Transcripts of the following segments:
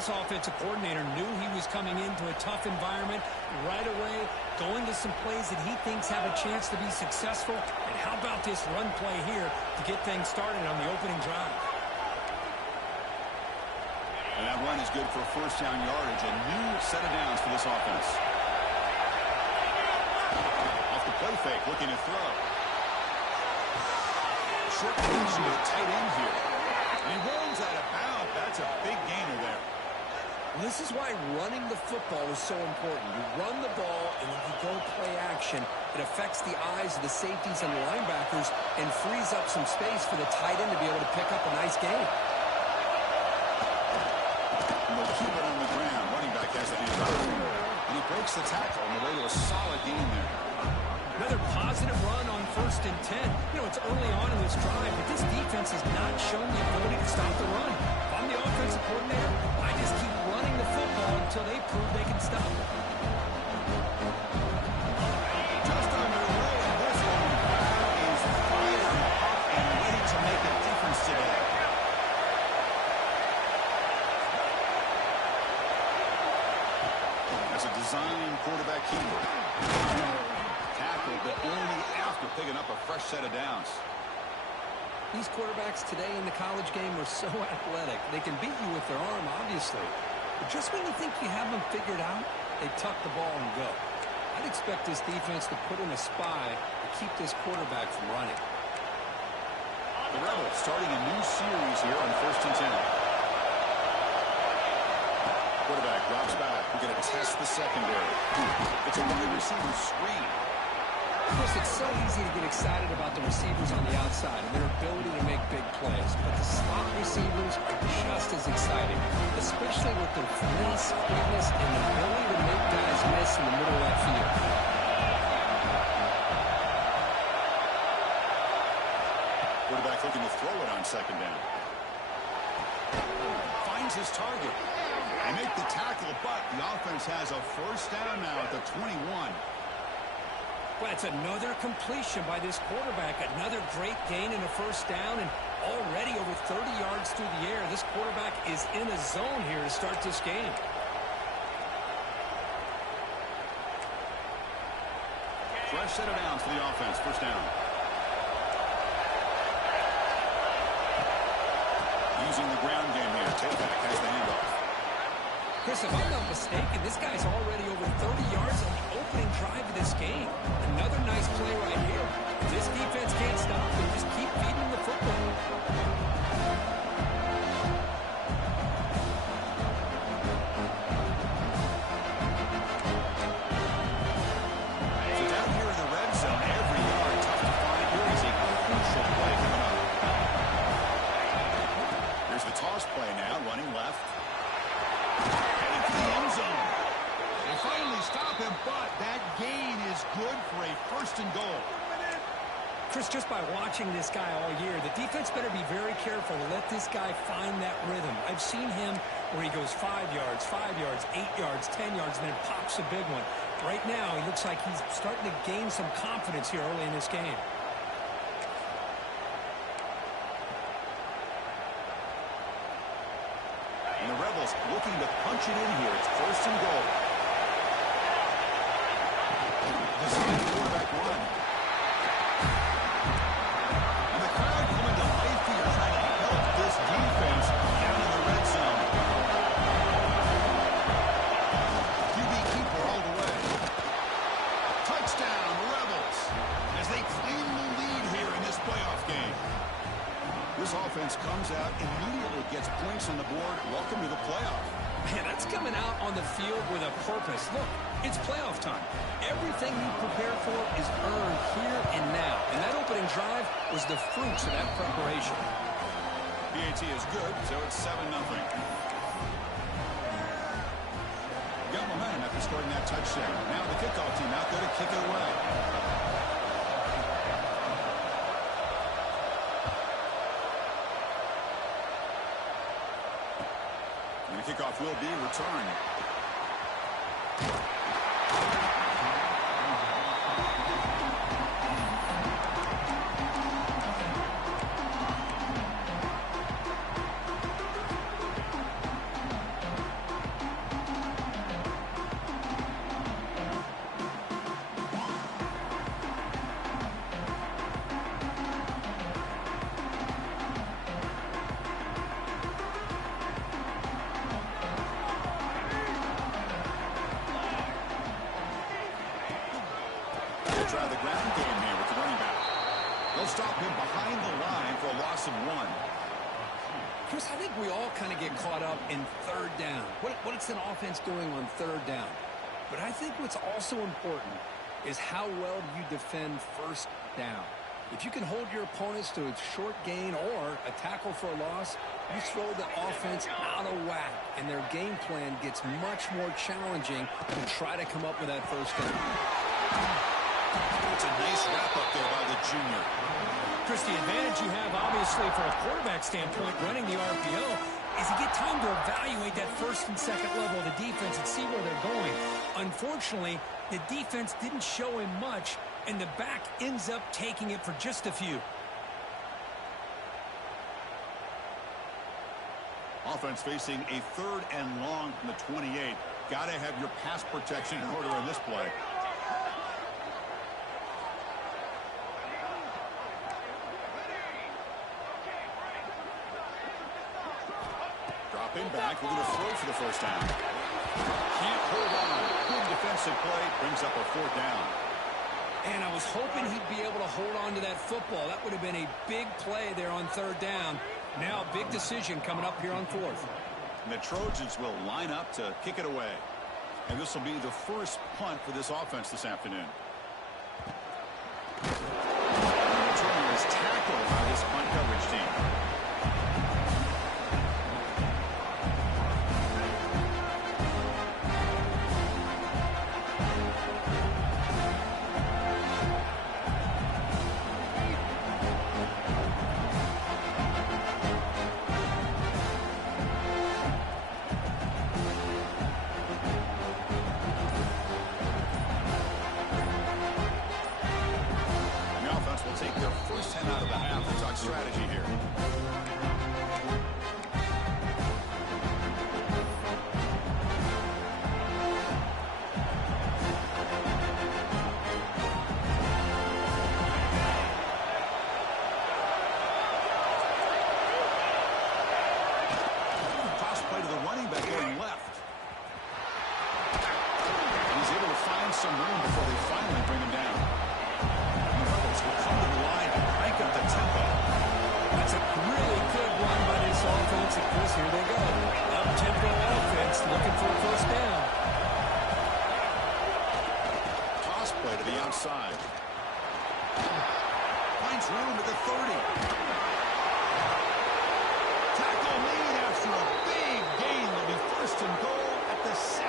This offensive coordinator knew he was coming into a tough environment right away, going to some plays that he thinks have a chance to be successful. And how about this run play here to get things started on the opening drive? And that run is good for first down yardage. A new set of downs for this offense. Off the play fake, looking to throw. Short connection to the tight end here. And he rolls out of bounds. That's a big gainer there. This is why running the football is so important. You run the ball, and when you go play action, it affects the eyes of the safeties and the linebackers and frees up some space for the tight end to be able to pick up a nice gain. And they'll keep it on the ground. Running back has the handoff. And he breaks the tackle on the way to a solid gain there. Another positive run on 1st and 10. You know, it's early on in this drive, but this defense has not shown the ability to stop the run. If I'm the offensive coordinator, I just keep running the football until they prove they can stop it. Just underway, and this one is fired up and ready to make a difference today. That's a design quarterback keeper. Tackled, but only after picking up a fresh set of downs. These quarterbacks today in the college game are so athletic. They can beat you with their arm, obviously. But just when you think you have them figured out, they tuck the ball and go. I'd expect this defense to put in a spy to keep this quarterback from running. The Rebels starting a new series here on 1st and 10. Quarterback drops back. We're going to test the secondary. It's a wide receiver screen. Of course, it's so easy to get excited about the receivers on the outside and their ability to make big plays. But the slot receivers are just as exciting, especially with their finesse, quickness, and the ability to make guys miss in the middle of that field. Quarterback looking to throw it on 2nd down. Finds his target. They make the tackle, but the offense has a 1st down now at the 21. Well, it's another completion by this quarterback. Another great gain in a 1st down, and already over 30 yards through the air. This quarterback is in a zone here to start this game. Fresh set of downs for the offense. 1st down. Using the ground game here. Takeback has the handoff. Chris, if I'm not mistaken, this guy's already over 30 yards on the opening drive of this game. Another nice play right here. If this defense can't stop him, just keep feeding him the football. So down here in the red zone, every yard tough to find. Here is a crucial play coming up. Here's the toss play now, running left. Heading to the end zone. They finally stop him, but that gain is good for a 1st and goal. Chris, just by watching this guy all year, the defense better be very careful to let this guy find that rhythm. I've seen him where he goes 5 yards, 8 yards, 10 yards, and then pops a big one. Right now, he looks like he's starting to gain some confidence here early in this game. And the Rebels looking to punch it in here. It's 1st and goal. Design quarterback run. And the crowd coming to life here, trying to help this defense down in the red zone. QB keeper all the way. Touchdown, the Rebels, as they claim the lead here in this playoff game. This offense comes out, immediately gets points on the board. Welcome to the playoff. Man, that's coming out on the field with a purpose. Look, it's playoff time. Everything you prepare for is earned here and now. And that opening drive was the fruits of that preparation. BAT is good, so it's 7-0. Got momentum after scoring that touchdown. Now the kickoff team out there to kick it away. And the kickoff will be returned. try the ground game here with the running back. They'll stop him behind the line for a loss of 1. Chris, I think we all kind of get caught up in third down. What's an offense doing on third down? But I think what's also important is how well you defend first down. If you can hold your opponents to a short gain or a tackle for a loss, you throw the offense out of whack, and their game plan gets much more challenging to try to come up with that first down. It's a nice wrap-up there by the junior. Chris, the advantage you have, obviously, from a quarterback standpoint, running the RPO, is you get time to evaluate that first and second level of the defense and see where they're going. Unfortunately, the defense didn't show him much, and the back ends up taking it for just a few. Offense facing a 3rd and long from the 28. Got to have your pass protection in order in this play. Dropping back, we're going to throw for the first down. Can't hold on. Good defensive play, brings up a 4th down. And I was hoping he'd be able to hold on to that football. That would have been a big play there on 3rd down. Now a big decision coming up here on 4th. And the Trojans will line up to kick it away. And this will be the first punt for this offense this afternoon. The returner is tackled by this punt coverage team. Take their first 10 out of the half to talk strategy here. Toss play to the running back going left. He's able to find some room before they finally bring him down. Will come to the line and crank up the tempo. That's a really good run by this offense. And Chris, here they go. Up-tempo offense looking for a first down. Toss play to the outside. Finds room at the 30. Tackle made after a big gain. Will be first and goal at the 7.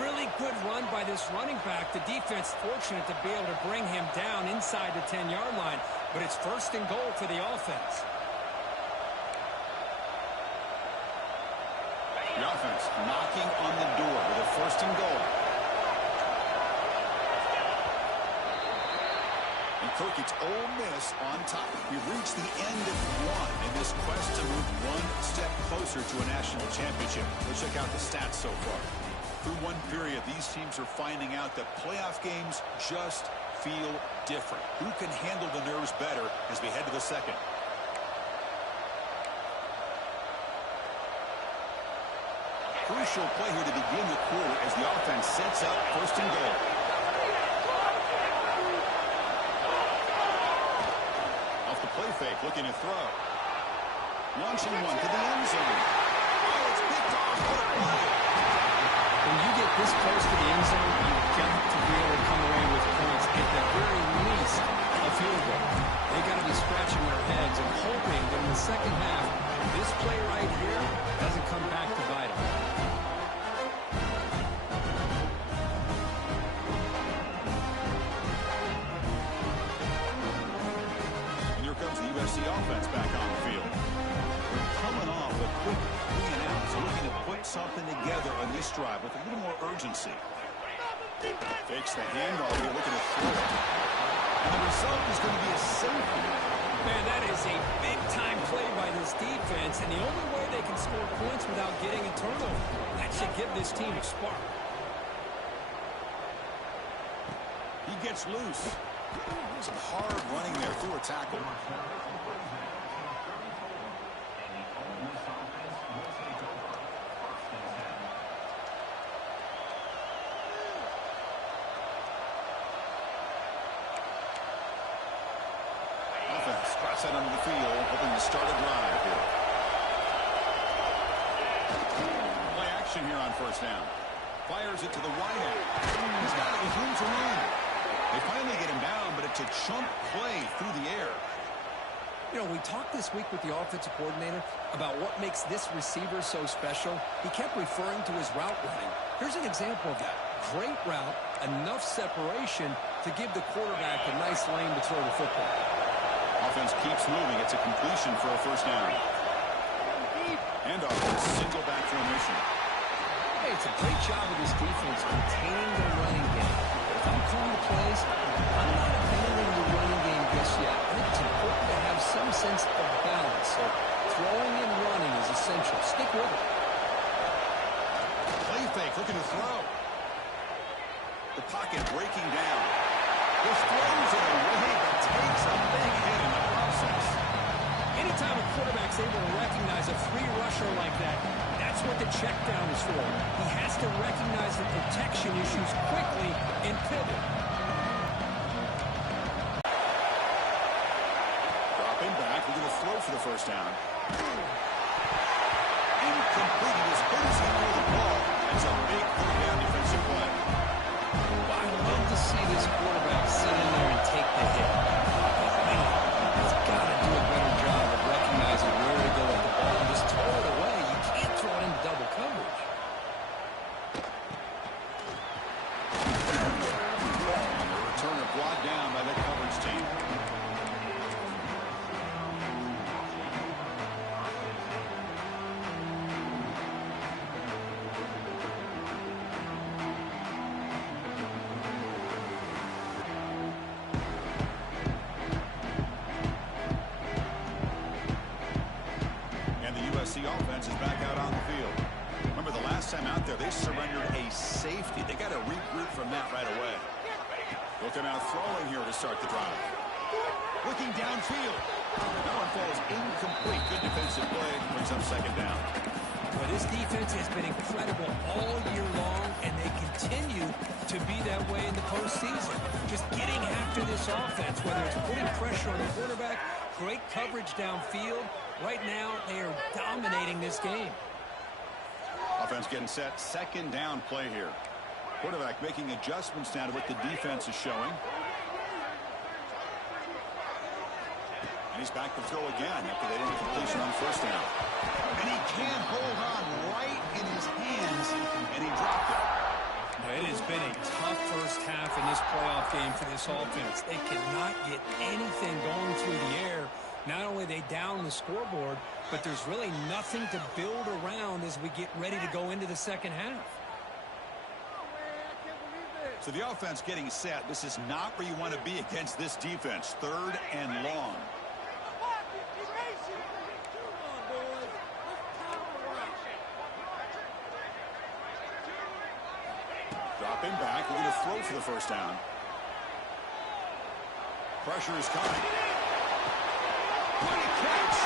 Really good run by this running back. The defense fortunate to be able to bring him down inside the 10-yard line, but it's first and goal for the offense. The offense knocking on the door with a first and goal. And Kirk, it's Ole Miss on top. We've reached the end of 1 in this quest to move 1 step closer to a national championship. Let's check out the stats so far. Through 1 period, these teams are finding out that playoff games just feel different. Who can handle the nerves better as we head to the second? Crucial play here to begin the quarter as the offense sets up first and goal. Off the play fake, looking to throw. Launching one to the end zone. Oh, it's picked off. What a play. When you get this close to the end zone, you've got to be able to come away with points. At the very least, a field goal. They got to be scratching their heads and hoping that in the second half, this play right here doesn't come back to bite them. And here comes the USC offense back on the field. They're coming off a quick 3 and out, so looking to put something together on this drive with a little more urgency. Fakes the handoff here, looking to throw it. And the result is going to be a safety. Man, that is a big-time play by this defense, and the only way they can score points without getting a turnover. That should give this team a spark. He gets loose. Some hard running there through a tackle. set onto the field, hoping to start a drive here. Play action here on first down. Fires it to the wide end. He's got it with room to run. They finally get him down, but it's a chunk play through the air. You know, we talked this week with the offensive coordinator about what makes this receiver so special. He kept referring to his route running. Here's an example of that. Great route, enough separation to give the quarterback a nice lane to throw the football. Offense keeps moving. It's a completion for a first down. And off a single back formation. Hey, it's a great job of this defense containing their running game. If I'm calling the plays, I'm not abandoning the running game just yet. I think it's important to have some sense of balance. So throwing and running is essential. Stick with it. Play fake, looking to throw. The pocket breaking down. This throws it away, but takes a big hit in the process. Anytime a quarterback's able to recognize a free rusher like that, that's what the check down is for. He has to recognize the protection issues quickly and pivot. Dropping back, we're going to throw for the first down. Incomplete. As good as he threw the ball. That's a big third down defensive play. Well, I'd love to see this quarterback sit in there and take the hit. But man, he's got to do a better job of recognizing where to go with the ball and just throw it away. You can't throw it into double coverage. And the returner brought down by the coverage team. The offense is back out on the field. Remember the last time out there, they surrendered a safety. They got to regroup from that right away. They'll come out throwing here to start the drive. Looking downfield. That one falls incomplete. Good defensive play. Brings up second down. Well, this defense has been incredible all year long, and they continue to be that way in the postseason. Just getting after this offense, whether it's putting pressure on the quarterback, great coverage downfield. Right now, they are dominating this game. Offense getting set. Second down play here. Quarterback making adjustments now to what the defense is showing. And he's back to throw again after that incompletion on first down. And he can't hold on right in his hands, and he dropped it. Now, it has been a tough first half in this playoff game for this offense. They cannot get anything going through the air. Not only are they down the scoreboard, but there's really nothing to build around as we get ready to go into the second half. So the offense getting set. This is not where you want to be against this defense. Third and long. Dropping back. We're going to throw for the first down. Pressure is coming. What a catch!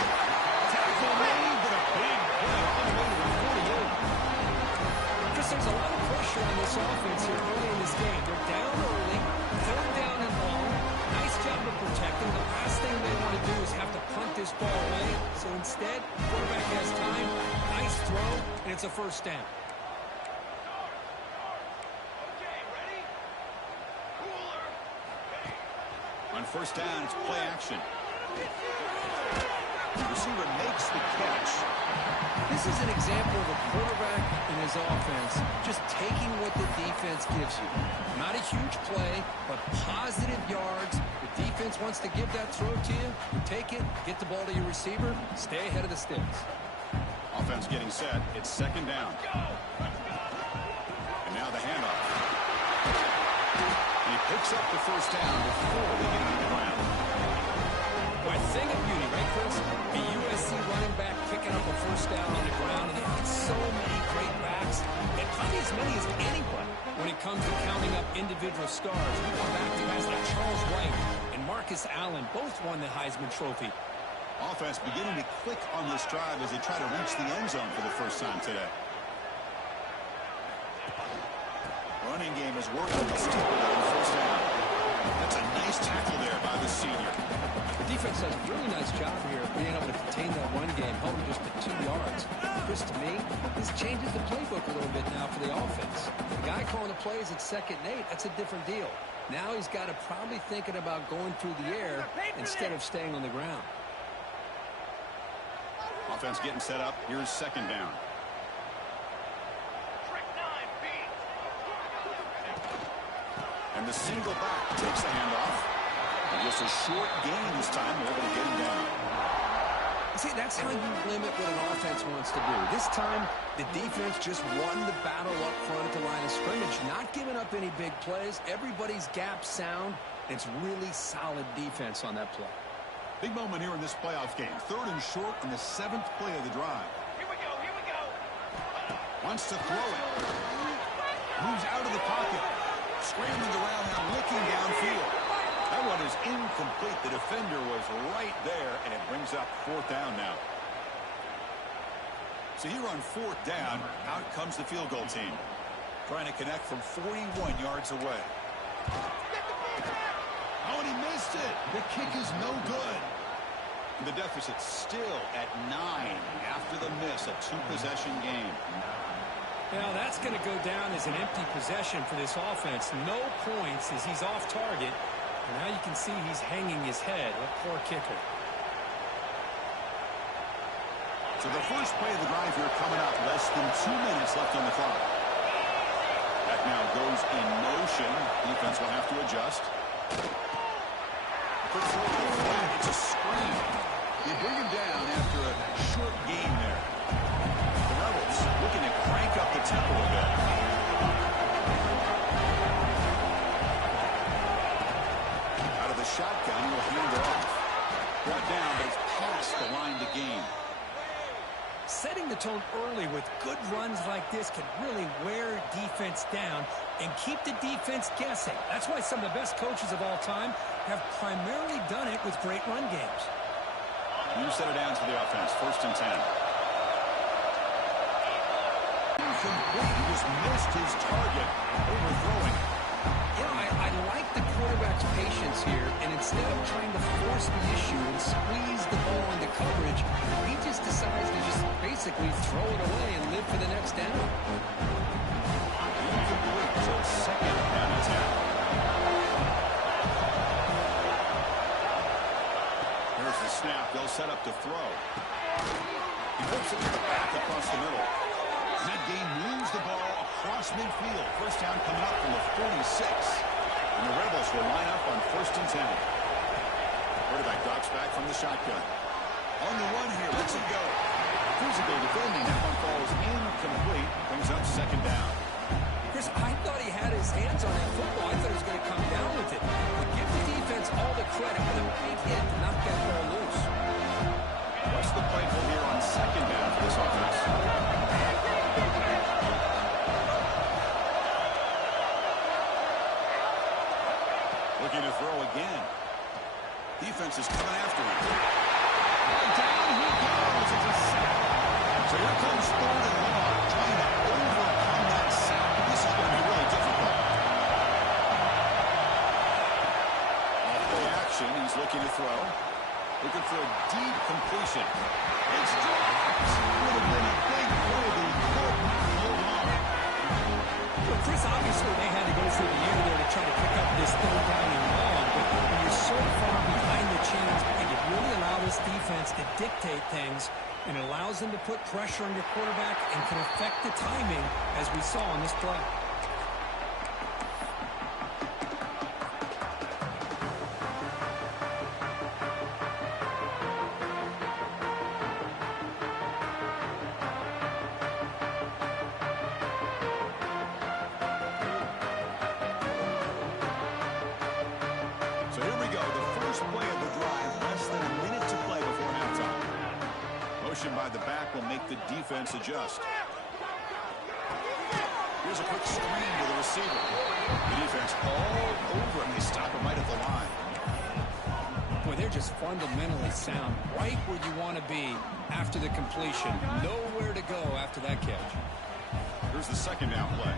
Tackle made, but a big play all the way to the 48. Chris, there's a lot of pressure on this offense here early in this game. They're down early, third down and long. Nice job of protecting. The last thing they want to do is have to punt this ball away. So instead, quarterback has time. Nice throw, and it's a first down. On first down, it's play action. The receiver makes the catch. This is an example of a quarterback in his offense just taking what the defense gives you. Not a huge play, but positive yards. The defense wants to give that throw to you. You take it, get the ball to your receiver, stay ahead of the sticks. Offense getting set. It's second down. And now the handoff. And he picks up the first down before they get on the ground. Boy, thing of beauty, right, Chris? The USC running back picking up a first down on the ground, and they've got so many great backs, and probably as many as anyone when it comes to counting up individual stars. We go back to guys like Charles Wright and Marcus Allen, both won the Heisman Trophy. Offense beginning to click on this drive as they try to reach the end zone for the first time today. Running game is working. Still on first down. That's a nice tackle there by the senior. Defense does a really nice job here of being able to contain that run game, held him just to 2 yards. Chris, to me, this changes the playbook a little bit now for the offense. The guy calling the plays at 2nd and 8, that's a different deal. Now he's got to probably thinking about going through the air instead of staying on the ground. Offense getting set up. Here's 2nd down. And the single back takes the handoff. And just a short gain this time. We're able to get him down. See, that's how you limit what an offense wants to do. This time, the defense just won the battle up front at the line of scrimmage, not giving up any big plays. Everybody's gap sound. It's really solid defense on that play. Big moment here in this playoff game. 3rd and short in the 7th play of the drive. Here we go. Wants to throw it. Moves out of the pocket. Scrambling around now, looking downfield. That one is incomplete. The defender was right there, and it brings up 4th down now. So here on 4th down, out comes the field goal team. Trying to connect from 41 yards away. Oh, and he missed it. The kick is no good. The deficit still at 9 after the miss, a 2-possession game. Now, that's going to go down as an empty possession for this offense. No points as he's off target. And now you can see he's hanging his head. That poor kicker. So the first play of the drive here coming up. Less than 2 minutes left on the clock. That now goes in motion. Defense will have to adjust. It's a screen. They bring him down after a short gain there. The Rebels looking to crank up the tempo a bit. Out of the shotgun, he'll hand it off. Brought down, but it's past the line to gain. Setting the tone early with good runs like this can really wear defense down and keep the defense guessing. That's why some of the best coaches of all time have primarily done it with great run games. You set it down to the offense. 1st and 10. He just missed his target, overthrowing. You know, I like the quarterback's patience here, and instead of trying to force the issue and squeeze the ball into coverage, he just decides to just basically throw it away and live for the next down. Incomplete, so it's 2nd down and 10. Here's the snap. They'll set up to throw. He puts it back across the middle. And that game moves the ball across midfield. 1st down coming up from the 46. And the Rebels will line up on 1st and 10. Quarterback drops back from the shotgun. On the run here, lets it go. Physical defending. That one falls incomplete. Brings up 2nd down. Chris, I thought he had his hands on that football. I thought he was going to come down with it. But give the defense all the credit with a big hit to knock that ball loose. What's the play for here on 2nd down for this offense? Looking to throw again. Defense is coming after him. Down he goes. It's a sack. So here comes 3rd and long, trying to overcome that sack. This is going to be really difficult. Off play action, he's looking to throw. Looking for a deep completion. It's dropped. Would have been a big play, but he could not hold on. Well, Chris, obviously they had to go through the air there to try to pick up this 3rd down and long, but when you're so far behind the chains, it can really allow this defense to dictate things, and it allows them to put pressure on your quarterback and can affect the timing, as we saw on this play. By the back will make the defense adjust. Here's a quick screen to the receiver. The defense all over him. They stop him right at the line. Boy, they're just fundamentally sound. Right where you want to be after the completion. Nowhere to go after that catch. Here's the 2nd down play.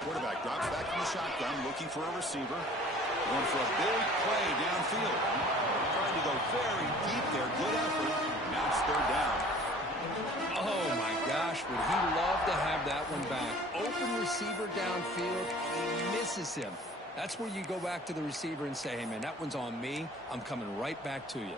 Quarterback drops back from the shotgun, looking for a receiver. Going for a big play downfield. Trying to go very deep there. Good effort. Now it's third down. Oh, my gosh, would he love to have that one back. Open receiver downfield, he misses him. That's where you go back to the receiver and say, hey, man, that one's on me. I'm coming right back to you.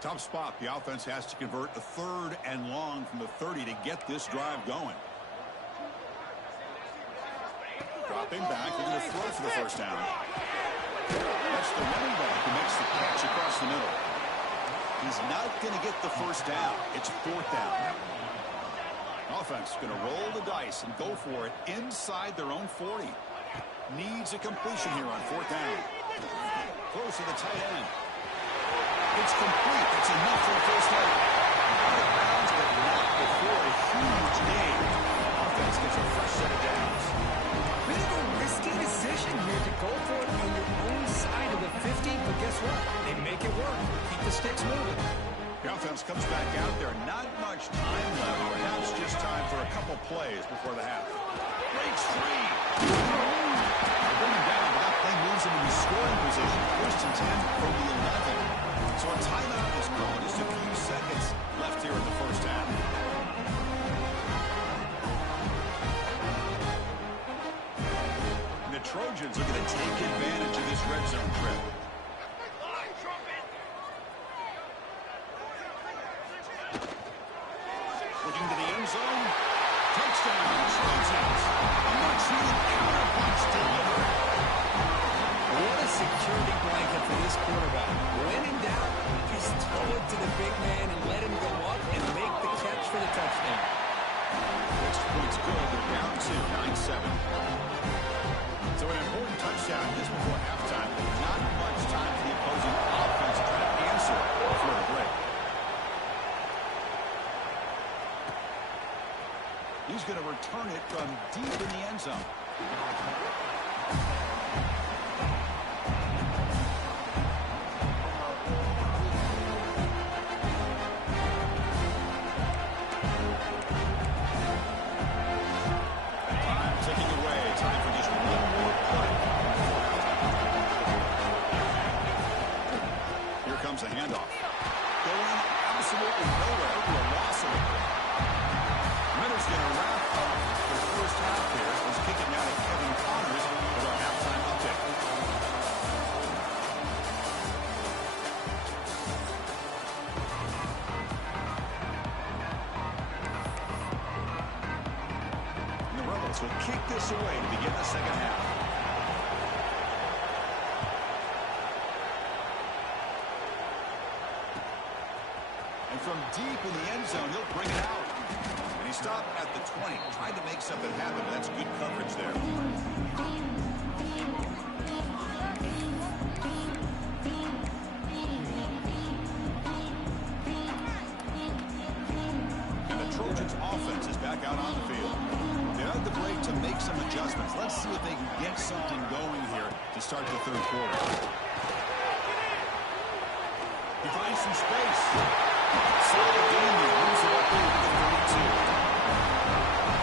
Tough spot. The offense has to convert a 3rd and long from the 30 to get this drive going. Dropping back, looking to throw for the first down. That's the running back who makes the catch across the middle. He's not going to get the first down. It's 4th down. Offense going to roll the dice and go for it inside their own 40. Needs a completion here on 4th down. Close to the tight end. It's complete. That's enough for the first down. Out of bounds, but not before a huge gain. Offense gets a fresh set of downs. Bit of a risky decision here to go for it on your own side of the 50, but guess what? They make it work. Keep the sticks moving. The offense comes back out there. Not much time left. Perhaps just time for a couple plays before the half. Breaks free. They bring him down, but that play moves him into scoring position. 1st and 10 from the 11. So a timeout is called. Just a few seconds left here in the first half. And the Trojans are going to take advantage of this red zone trip. Looking to the end zone. Touchdown, Trojans. A much-needed counterpunch delivered. What a security blanket for this quarterback. When in doubt, just throw it to the big man and let him go up and make the catch for the touchdown. Next point's good. They're down 2, 9-7. So an important touchdown just before halftime. Not much time for the opposing offense to try to answer before the break. He's going to return it from deep in the end zone. A handoff. Going absolutely nowhere to a loss of it. Ritter's going to wrap up the first half here. He's kicking out at Kevin Connors with our halftime update. And the Rebels will kick this away to begin the second half. From deep in the end zone, he'll bring it out. And he stopped at the 20, trying to make something happen, but that's good coverage there. And the Trojans' offense is back out on the field. They had the break to make some adjustments. Let's see if they can get something going here to start the third quarter. He finds some space. Solid game here. Moves it up to 32.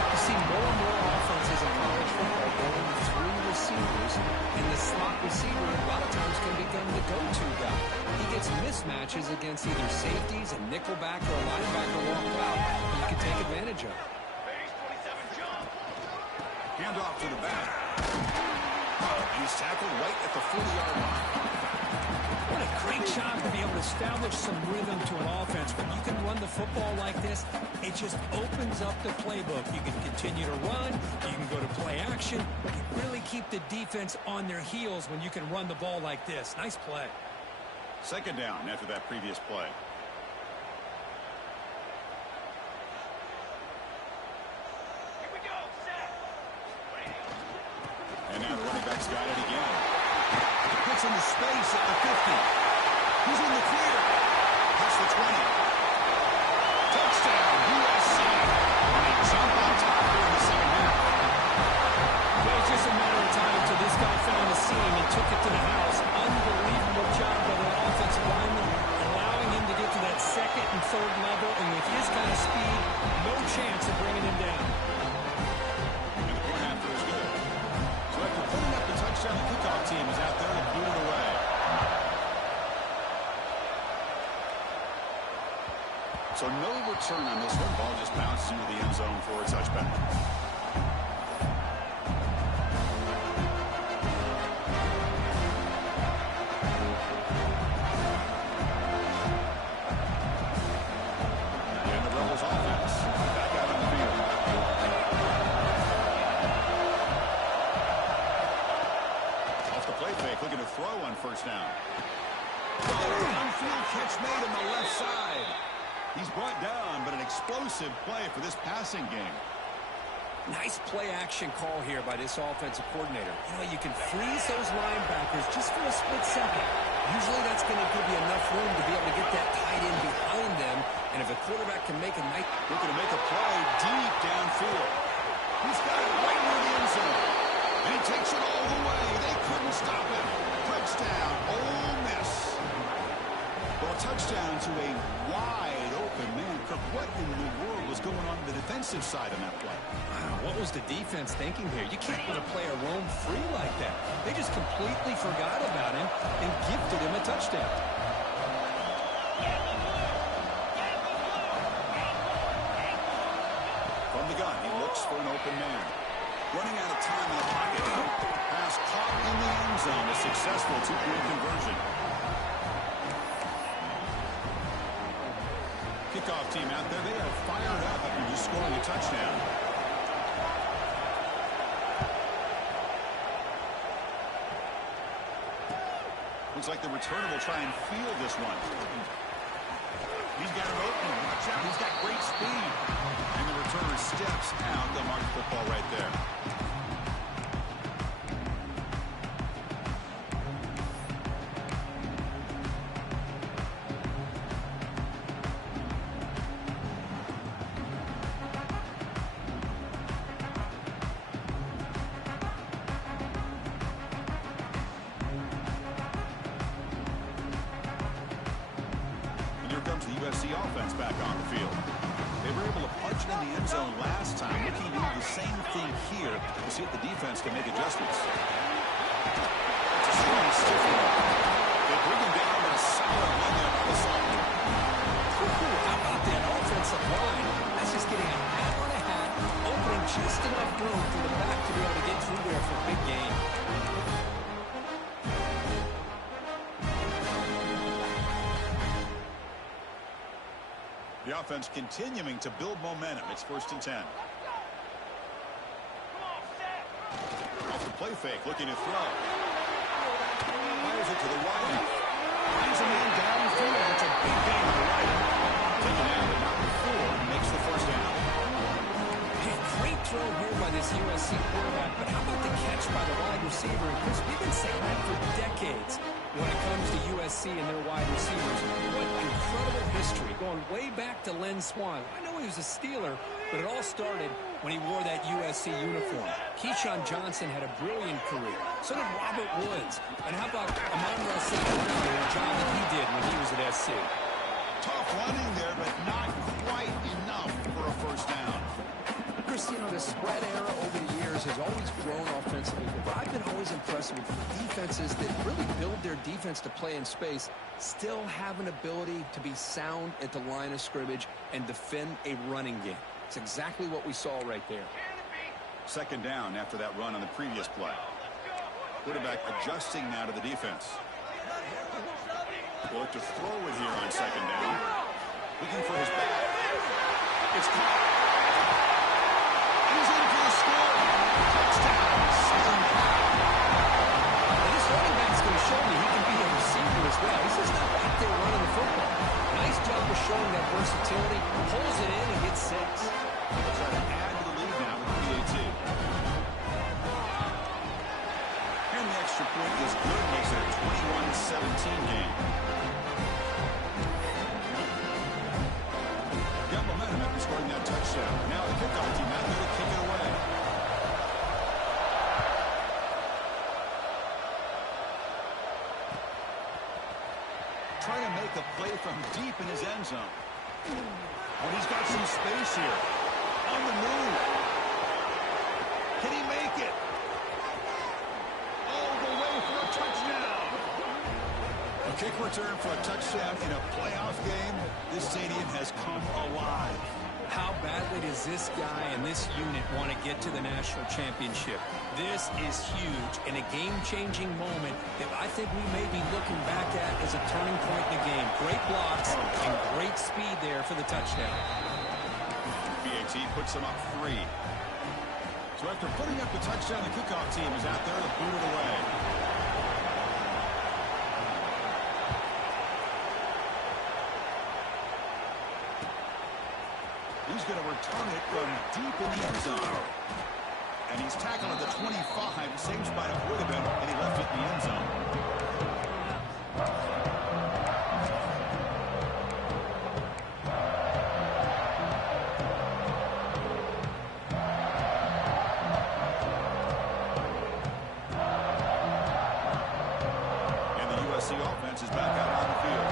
You see more and more offenses in college football going with 3 receivers, and the slot receiver a lot of times can become the go-to guy. He gets mismatches against either safeties, a nickelback, or a linebacker walk out, and you can take advantage of it. Handoff to the back. And he's tackled right at the 40-yard line. What a great job to be able to establish some rhythm to an offense. When you can run the football like this, it just opens up the playbook. You can continue to run. You can go to play action. You can really keep the defense on their heels when you can run the ball like this. Nice play. Second down after that previous play. Here we go, set. And now the running back's got it again. Puts into space at the 50. He's in the clear. That's the 20. Touchdown, USC. And they jump on top here in the second half. Well, it's just a matter of time until this guy found the seam and took it to the house. So no return on this one. Ball just bounces into the end zone for a touchback. And the Rebels offense back out on the field. Off the play fake, looking to throw on first down. Downfield catch made on the left side. He's brought down, but an explosive play for this passing game. Nice play action call here by this offensive coordinator. You know, you can freeze those linebackers just for a split second. Usually that's going to give you enough room to be able to get that tight end behind them. And if a quarterback can make a nice... Looking to make a play deep downfield. He's got it right near the end zone. And he takes it all the way. They couldn't stop him. Touchdown, Ole Miss. Well, a touchdown to a wide open man. Kirk, what in the world was going on the defensive side of that play? Wow, what was the defense thinking here? You can't let a player roam free like that. They just completely forgot about him and gifted him a touchdown. From the gun, he looks for an open man. Running out of time in the pocket. Pass caught in the end zone. A successful two-point conversion. Kickoff team out there, they are fired up after just scoring a touchdown. Looks like the returner will try and field this one. He's got an opening. Watch out, he's got great speed. And the returner steps out. The mark football right there. The USC offense back on the field. They were able to punch it in the end zone last time. Looking to do the same thing here to see if the defense can make adjustments. It's a strong stiff one. They bring him down with a solid one there by the side. How about that offensive line? That's just getting a hat on a hat, opening just enough room for the back to be able to get through there for a big gain. The offense continuing to build momentum. It's 1st and 10. Off the play fake, looking to throw. Fires it to the right. Finds a man downfield. It's a big gain to the right. Taken out at number 4. Makes the first down. Hey, great throw here by this USC quarterback, but how about the catch by the wide receiver? And Chris, we've been saying that for decades when it comes to USC and their wide receivers. What incredible history, going way back to Len Swan. I know he was a Steeler, but it all started when he wore that USC uniform. Keyshawn Johnson had a brilliant career. So did Robert Woods. And how about Amon-Ra St. Brown and the job that he did when he was at SC? Tough running there, but not quite enough for a first down. Chris, you know, the spread era over the years has always grown offensively, but I've been always impressed with defenses that really build their defense to play in space, still have an ability to be sound at the line of scrimmage and defend a running game. It's exactly what we saw right there. 2nd down after that run on the previous play. Quarterback adjusting now to the defense. Will look to throw it here on 2nd down. Looking for his back. It's caught. He's in for the score. Touchdown. And this running back's going to show me he can be a receiver as well. He's just not out there running the football. Nice job of showing that versatility. Pulls it in and gets 6. They'll try to add to the lead now with PAT. And the extra point is good. Makes it a 21-17 game. Got momentum after scoring that touchdown. Now the kickoff team out there to kick it away. Trying to make a play from deep in his end zone. But he's got some space here. On the move. Can he make it? All the way for a touchdown. A kick return for a touchdown in a playoff game. This stadium has come alive. How badly does this guy and this unit want to get to the national championship? This is huge and a game-changing moment that I think we may be looking back at as a turning point in the game. Great blocks and great speed there for the touchdown. BAT puts them up 3. So after putting up the touchdown, the kickoff team is out there to boot it away. He's going to return it from deep in the end zone. And he's tackled at the 25. Same spot it would have been, and he left it in the end zone. And the USC offense is back out on the field.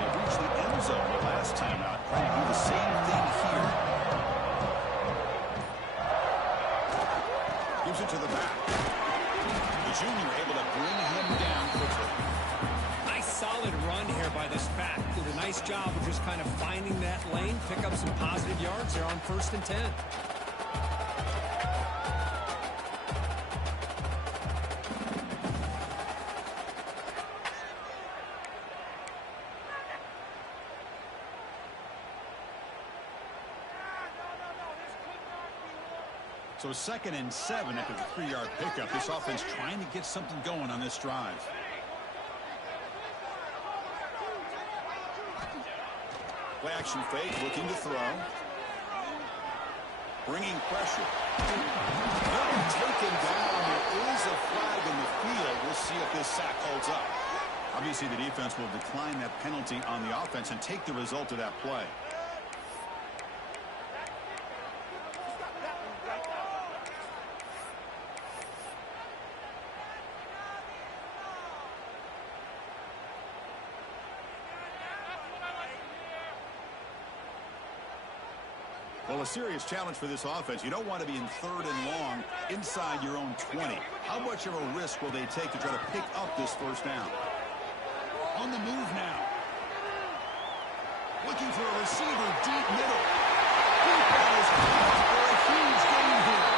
They reached the end zone the last time out, trying to do the same thing here. Gives it to the back. The junior able to bring him down quickly. Nice solid run here by this back. Did a nice job of just kind of finding that lane, pick up some positive yards there on 1st and 10. So 2nd and 7 after the 3-yard pickup. This offense trying to get something going on this drive. Play action fake, looking to throw. Bringing pressure. They'll be taken down. There is a flag in the field. We'll see if this sack holds up. Obviously, the defense will decline that penalty on the offense and take the result of that play. Well, a serious challenge for this offense. You don't want to be in 3rd and long inside your own 20. How much of a risk will they take to try to pick up this 1st down? On the move now. Looking for a receiver deep middle. Deep ball is caught for a huge gain here.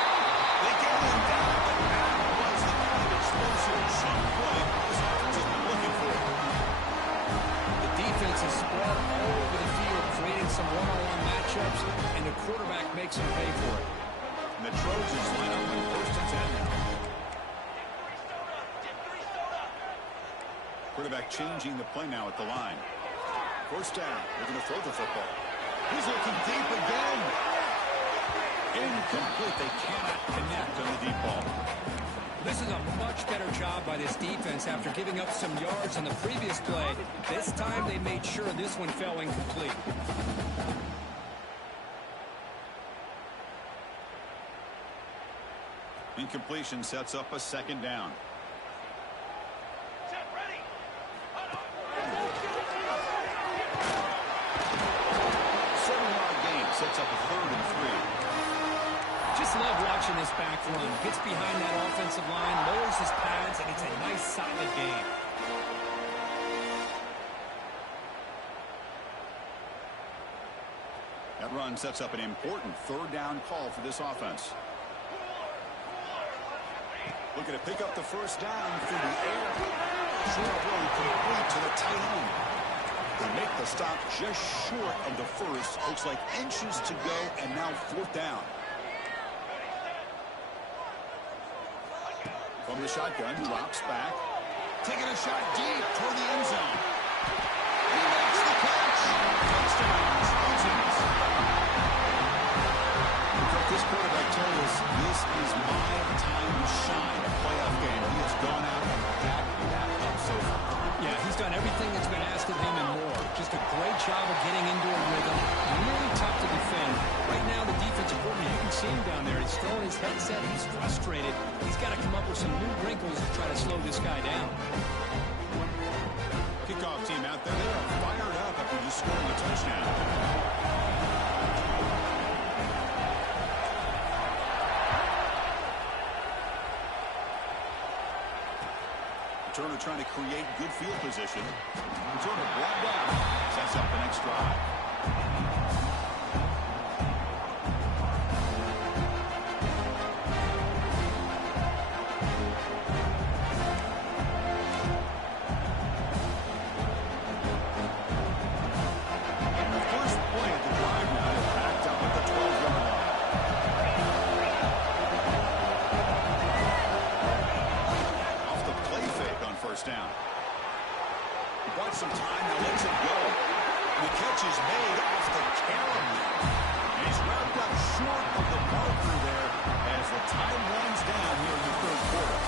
They get him down, but that was the kind of explosive chunk play this offense has been looking for. The defense is spread all over the field, creating some one-on-one matchups, and the quarterback makes them pay for it. And the Trojans line up on 1st and 10 now. Quarterback changing the play now at the line. 1st down. They're going to throw the football. He's looking deep again. Incomplete. They cannot connect on the deep ball. This is a much better job by this defense after giving up some yards on the previous play. This time they made sure this one fell incomplete. Incompletion sets up a 2nd down. Set, ready. 7-yard gain sets up a 3rd and 3. Just love watching this back run. Gets behind that offensive line, lowers his pads, and it's a nice, solid game. That run sets up an important 3rd down call for this offense. Looking to pick up the 1st down through the air. Short throw complete to the tight end. They make the stop just short of the 1st. Looks like inches to go, and now 4th down. From the shotgun, drops back. Taking a shot deep toward the end zone. He makes the catch. Touchdown, Trojans. This quarterback told us this is my time to shine. A playoff game. He has gone out and backed that up so far. Yeah, he's done everything that's been asked of him and more. Just a great job of getting into a rhythm. Really tough to defend. Right now, the defensive coordinator, you can see him down there. He's throwing his headset. He's frustrated. He's got to come up with some new wrinkles to try to slow this guy down. Kickoff team out there. They are fired up after just scoring a touchdown. Turner trying to create good field position. Turner brought down. Sets up the next drive. Down. He bought some time, now lets it go. And the catch is made off the carom. And he's wrapped up short of the marker there as the time runs down here in the third quarter.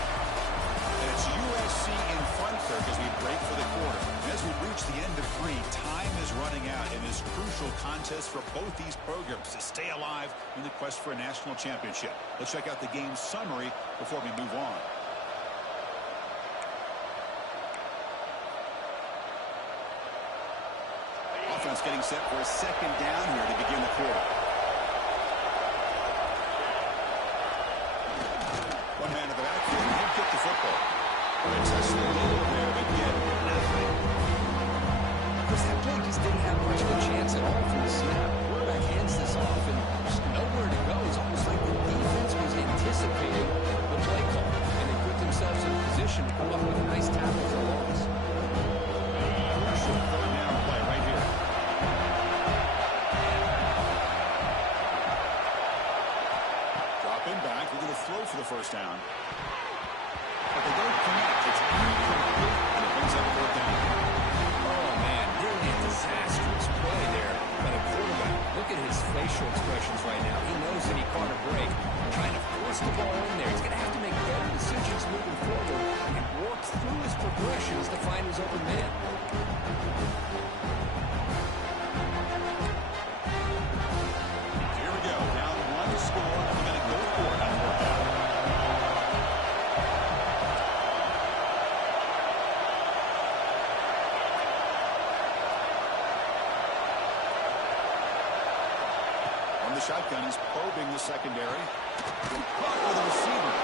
And it's USC in front, Kirk, as we break for the quarter. And as we reach the end of three, time is running out in this crucial contest for both these programs to stay alive in the quest for a national championship. Let's check out the game summary before we move on. Offense getting set for a second down here to begin the quarter. One man in the backfield, he'll get the football. They test the middle there, but yet nothing. Because that play just didn't have much of a chance at all from the snap. Quarterback hands this off, and there's nowhere to go. It's almost like the defense was anticipating the play call, and they put themselves in a position to come up with a nice tackle for loss. Crucial third down play right here. Back, we're going to throw for the first down. But they don't connect. It's incomplete, and it brings up fourth down. Oh, man, nearly a disastrous play there by the quarterback. Look at his facial expressions right now. He knows that he caught a break, trying to force the ball in there. He's going to have to make better decisions moving forward and work through his progressions to find his open man. Here we go. Now one score. We're going to go for it on fourth down. On the shotgun, he's probing the secondary. Caught with a receiver.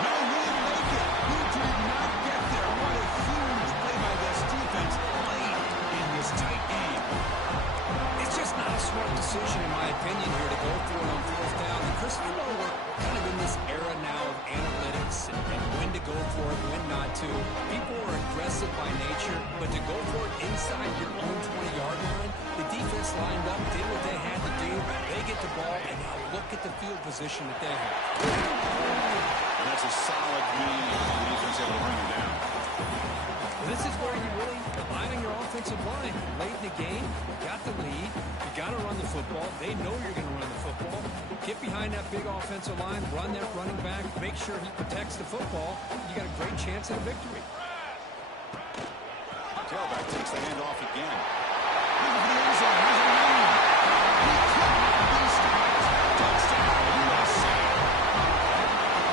No, he didn't make it. He did not get there. What a huge play by this defense late in this tight game. It's just not a smart decision, in my opinion, here to go for it on fourth down. And Chris, you know we're kind of in this era now of analytics and when to go for it, when not to. People are aggressive by nature, but to go for it inside your own 20-yard line, the defense lined up, did what they had to do. They get the ball, and now look at the field position that they have. And that's a solid game. The defense able to bring him down. This is where you really rely on your offensive line. Late in the game, you got the lead. You got to run the football. They know you're going to run the football. Get behind that big offensive line, run that running back, make sure he protects the football. You got a great chance at a victory. Tailback takes the handoff again. Looking for the end zone. Here's a lead. He cannot be stopped. Touchdown, USA.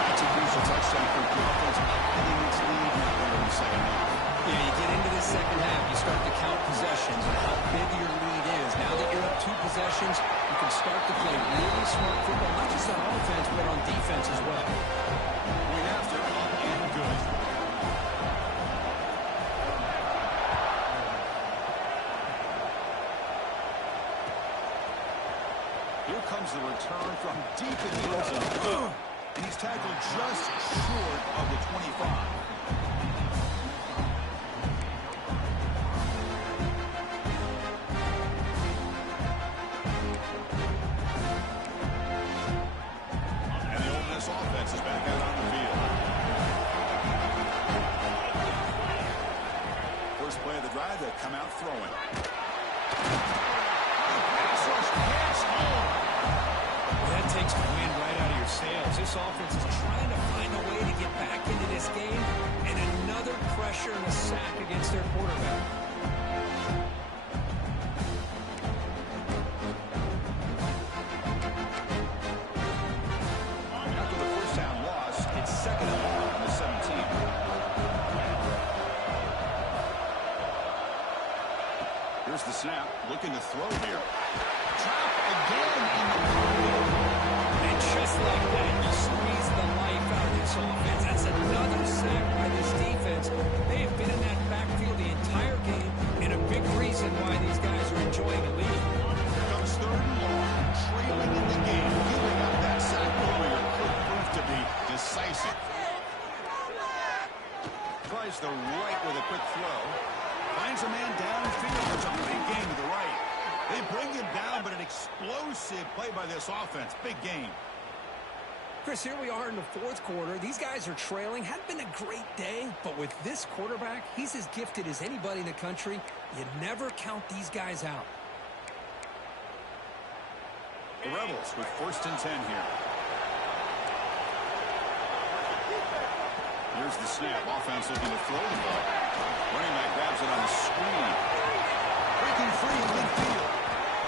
That's a crucial touchdown for the offense. Getting its lead now in the second half. Yeah, you get into the second half, you start to count possessions and how big your lead is. Now that you're up 2 possessions, you can start to play really smart football, not just on offense, but on defense as well. We have to up and good. Here comes the return from deep in the end zone. And he's tackled just short of the 25. Offense is back out on the field. First play of the drive, they come out throwing. Pass rush hits home. Well, that takes the wind right out of your sails. This offense is trying to find a way to get back into this game, and another pressure and a sack against their quarterback. Here's the snap, looking to throw here. Trap again in the pocket. And just like that, you squeeze the life out of this offense. That's another sack by this defense. They across the right with a quick throw. Finds a man downfield. It's a big gain to the right. They bring him down, but an explosive play by this offense. Big gain. Chris, here we are in the fourth quarter. These guys are trailing. Hadn't been a great day, but with this quarterback, he's as gifted as anybody in the country. You never count these guys out. The Rebels with 1st and 10 here. Here's the snap. Offense looking to throw the ball. Running back grabs it on the screen. Breaking free in midfield.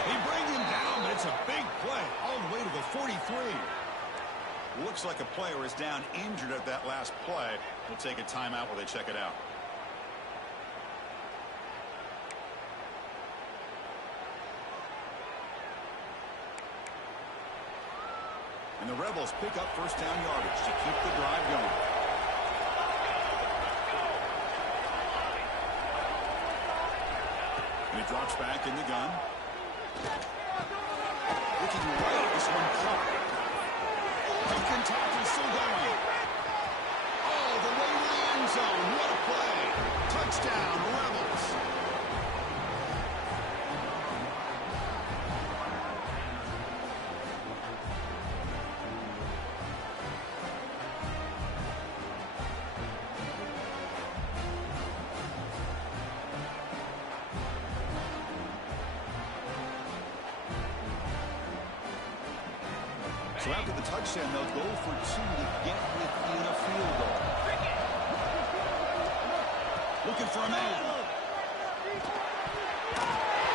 They bring him down, but it's a big play all the way to the 43. Looks like a player is down injured at that last play. We'll take a timeout while they check it out. And the Rebels pick up 1st down yardage to keep the drive going. And he drops back in the gun. Looking right, this one caught. Kentucky still going. All the way to the end zone. What a play. Touchdown, Rebels. So after the touchdown, they'll go for 2 to get within a field goal. Looking for a man.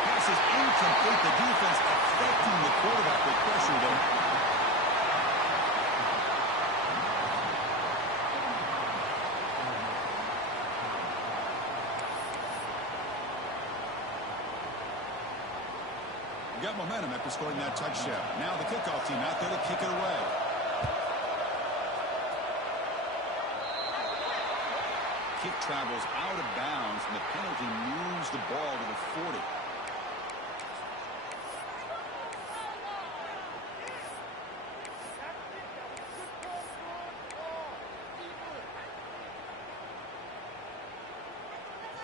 Pass is incomplete. The defense affecting the quarterback with pressure, though. Got momentum after scoring that touchdown. Now the kickoff team out there to kick it away. Kick travels out of bounds, and the penalty moves the ball to the 40.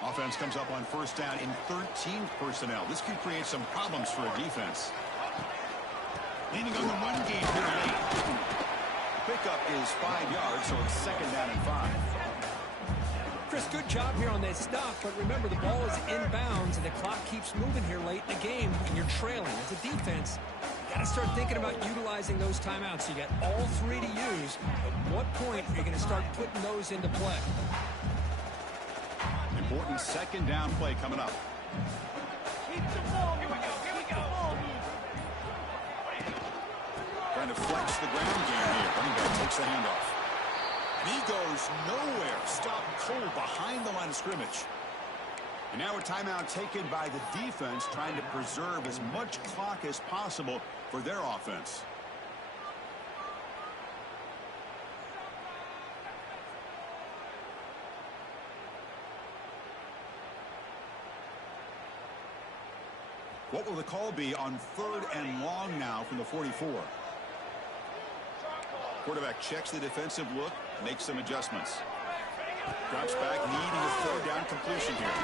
Offense comes up on 1st down in 13 personnel. This could create some problems for a defense. Leaning on the run game here late. Pickup is 5 yards, so it's 2nd down and 5. Chris, good job here on that stop, but remember the ball is inbounds and the clock keeps moving here late in the game and you're trailing. As a defense, you got to start thinking about utilizing those timeouts. You got all 3 to use. At what point are you going to start putting those into play? Important 2nd down play coming up. Keep the ball. Here we go. Here we go. Trying to flex the ground game here. Running back takes the handoff. And he goes nowhere. Stopped cold behind the line of scrimmage. And now a timeout taken by the defense, trying to preserve as much clock as possible for their offense. What will the call be on 3rd and long now from the 44? Quarterback checks the defensive look, makes some adjustments. Drops back, needing a 3rd down completion here.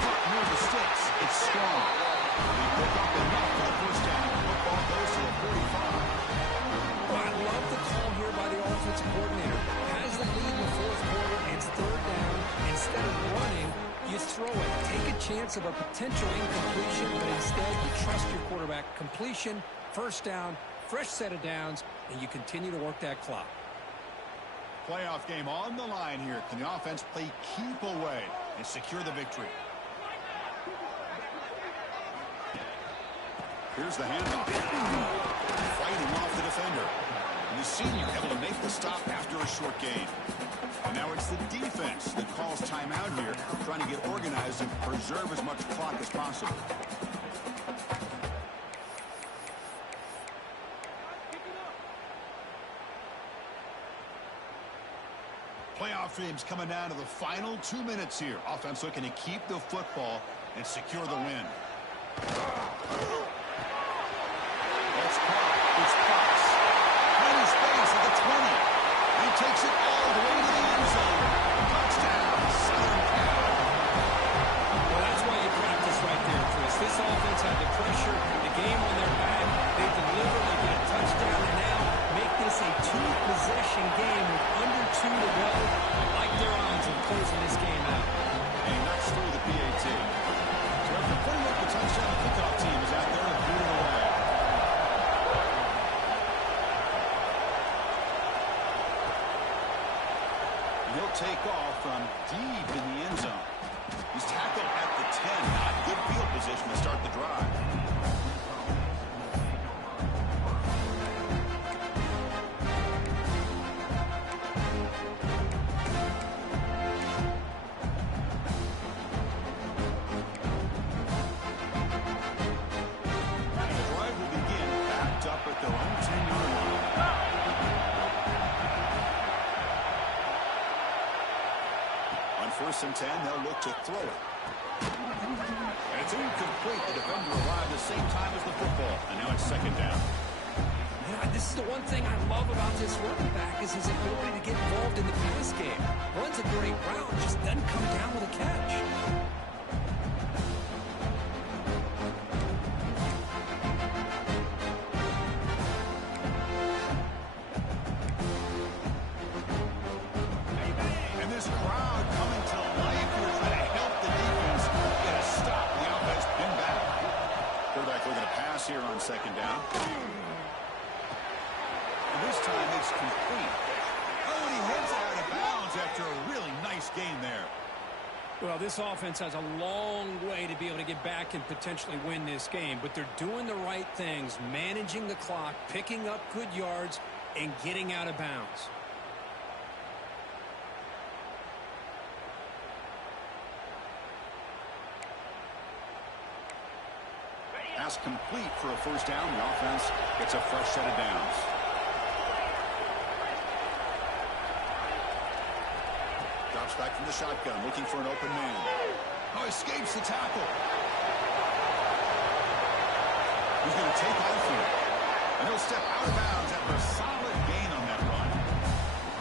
Near the sticks, it's strong. They pick up enough for the 1st down. Football goes to the 45. Well, I love the call here by the offensive coordinator. Has the lead in the 4th quarter, it's 3rd down. Instead of running, you throw it. Take a chance of a potential incompletion, but instead you trust your quarterback. Completion, 1st down, fresh set of downs, and you continue to work that clock. Playoff game on the line here. Can the offense play keep away and secure the victory? Here's the handoff. Fighting off the defender. And the senior able to make the stop after a short gain. And now it's the defense that calls timeout here, trying to get organized and preserve as much clock as possible. Playoff games coming down to the final 2 minutes here. Offense looking to keep the football and secure the win. That's caught. It's Fox. Plenty space at the 20. He takes it all the way to the end zone. Touchdown. possession game with under 2 to go. I like their odds of closing this game out. And he knocks through the PAT. So after putting up the touchdown, the kickoff team is out there to boot it away. And he'll take off from deep in the end zone. He's tackled at the 10. Not good field position to start the drive. First and 10, they'll look to throw it. And it's incomplete. The defender arrived the same time as the football. And now it's second down. Yeah, this is the one thing I love about this running back is his ability to get involved in the pass game. Runs a great route, just doesn't come down with a catch. Here on second down. And this time it's complete. Oh, and he hits it out of bounds after a really nice gain there. Well, this offense has a long way to be able to get back and potentially win this game, but they're doing the right things, managing the clock, picking up good yards, and getting out of bounds. Pass complete for a first down. The offense gets a fresh set of downs. Drops back from the shotgun, looking for an open man. Oh, escapes the tackle. He's going to take off here. And he'll step out of bounds after a solid gain on that run.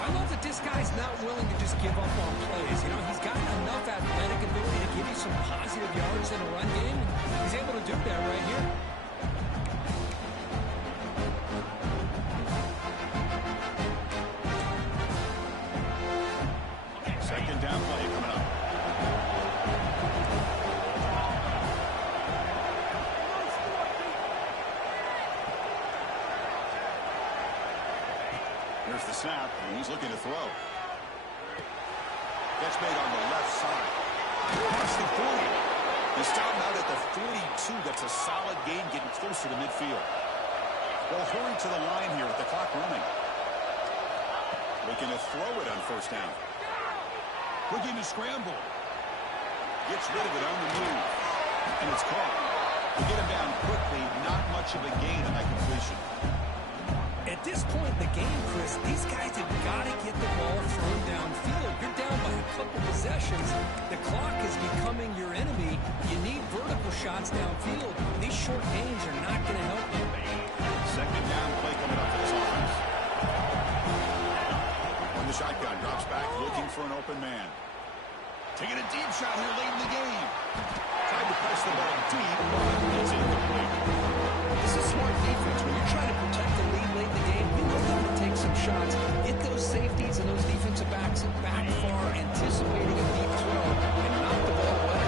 I love that this guy's not willing to just give up on plays. You know, he's got enough athletic ability to give you some positive yards in a run game. He's able to do that right here. Second down play coming up. Here's the snap, and he's looking to throw. That's made on the left side. Across the 40. He's starting out at the 42. That's a solid gain, getting closer to midfield. They'll hurry to the line here with the clock running. Looking to throw it on first down. Looking to scramble. Gets rid of it on the move. And it's caught. To get him down quickly, not much of a gain on that completion. At this point in the game, Chris, these guys have got to get the ball thrown downfield. You're down by a couple possessions. The clock is becoming your enemy. You need vertical shots downfield. These short gains are not going to help you. Second down play coming up for this offense. On the shotgun, drops back, looking for an open man. Taking a deep shot here late in the game. Tried to press the ball deep, but it's incomplete. This is smart defense. When you're trying to protect the lead late in the game, you know they're going to take some shots. Get those safeties and those defensive backs back far, anticipating a deep throw, and knock the ball away.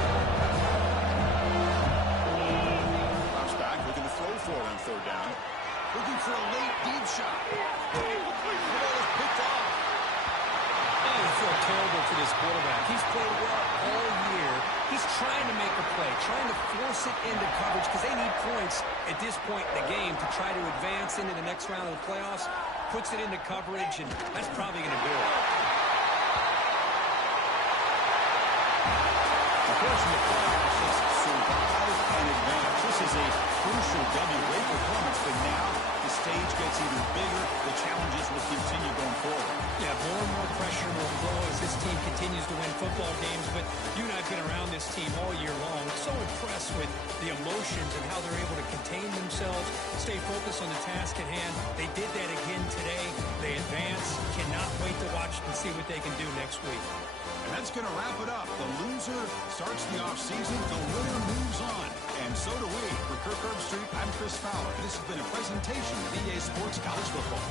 Drops back, looking to throw for it on third down. Looking for a late deep shot. The ball is picked off. I feel terrible for this quarterback. He's played well all year. He's trying to make a play, trying to force it into coverage because they need points at this point in the game to try to advance into the next round of the playoffs. Puts it into coverage, and that's probably going to do it. Of course, in the playoffs, it's survive and advance. This is a crucial W. Great performance, but now the stage gets even bigger. The challenges will continue going forward. Yeah, more and more pressure will grow as this team continues to win football games, but you and I have been around this team all year long. So impressed with the emotions and how they're able to contain themselves, stay focused on the task at hand. They did that again today. They advance. Cannot wait to watch and see what they can do next week. And that's going to wrap it up. The loser starts the offseason. The winner moves on. And so do we. For Kirk Herbstreit, I'm Chris Fowler. This has been a presentation of EA Sports College Football.